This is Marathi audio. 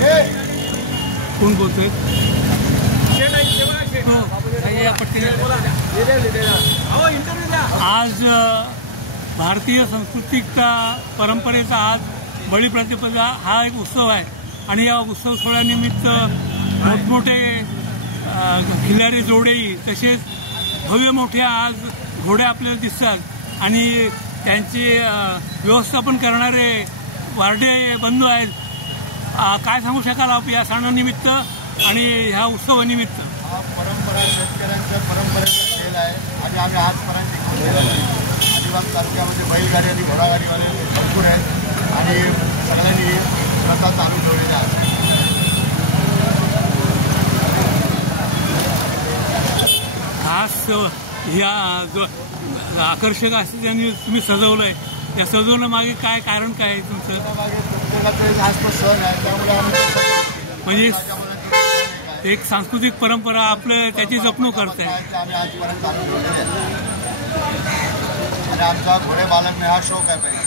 कोण बोलतोय? आज भारतीय सांस्कृतिक परंपरेचा आज बळीप्रतिपदा हा एक उत्सव आहे आणि या उत्सव सोहळ्यानिमित्त मोठमोठे खिल्लारी जोडेही तसेच भव्य मोठे आज घोडे आपल्याला दिसतात आणि त्यांचे व्यवस्थापन करणारे वारडे बंधू आहेत. काय सांगू शकाल आप या सणानिमित्त आणि ह्या उत्सवानिमित्त? परंपरा शेतकऱ्यांच्या परंपरेचा खेळ आहे आणि आम्ही आजपर्यंत खेळलेला नाही. अलिबाग तालुक्यामध्ये बैलगाडी आणि घोडागाडीवाले भरपूर आहेत आणि सगळ्यांनी प्रथा चालू ठेवलेल्या आहेत. खास ह्या जो आकर्षक असं त्यांनी तुम्ही सजवलं आहे, त्या सजवण्यामागे काय कारण काय आहे तुमचं? सण आहे त्यामुळे म्हणजे एक सांस्कृतिक परंपरा आपलं त्याची जपणूक करताय. आम्ही आजपर्यंत चालू ठेवलेले आणि आमचा घोडे बालक हा शौक आहे.